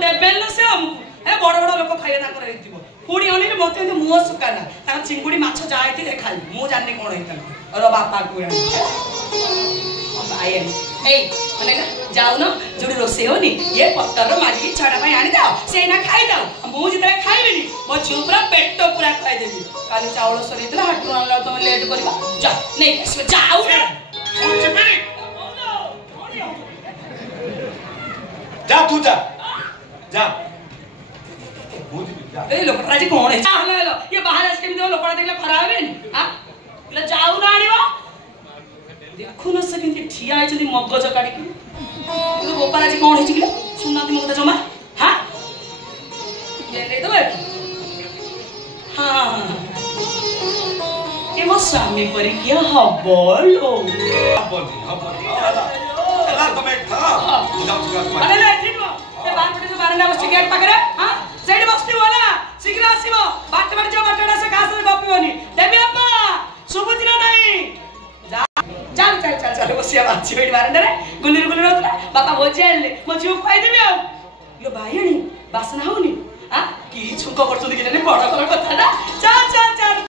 DEBEL से हमको ए बड़ बड़ लोक खाइए ताकर हेतिबो पुणी अनी मते मुह सुकाना ताकर चिंगुड़ी माछ जायति खाइ मु जानि कोन हेतन रो बापा को भाई ए माने ना जाऊ न जोडी रोसे होनी ये पत्तर मागी छडा पई आनी दाओ से ना खाइ दाओ मु जितरे खाइबेनी मो छुपरा पेट पूरा खाइ देबी काली चावल सरीतला हटु आनला तुम लेट करबा जा नै जाऊ ना जा तू जा जा ए लोकटा जी कोन है हेलो हेलो ये बाहर आस केम दो लोकटा देखले खराब हेबेन हां ले जाऊ ना आनिबो देखु न से केंति ठिया है जदी मगज काडी कि तो गोपाला जी कोन है कि सुननाती मगज जमा हां ये ले दो हां ये मो स्वामी पर क्या हबलो हला तुम्हें था अरे ले ठीक हो ते बार पटे जो बारंडा बस गेट पाकरे हां सेडी बस्ती वाला शीघ्र आसीबो बाट जो बाटडा से कास गपिबोनी देबी अप्पा सुबुदिन नाही जा चल चल चल बसिया बाची बेडी बारंडा रे गुलिर गुलिर होतला बापा भोजेले म जीव खाइ देबी आ यो भाईणी बासना होनी हां की छुक करछो देखिले बड़ कर कथा ना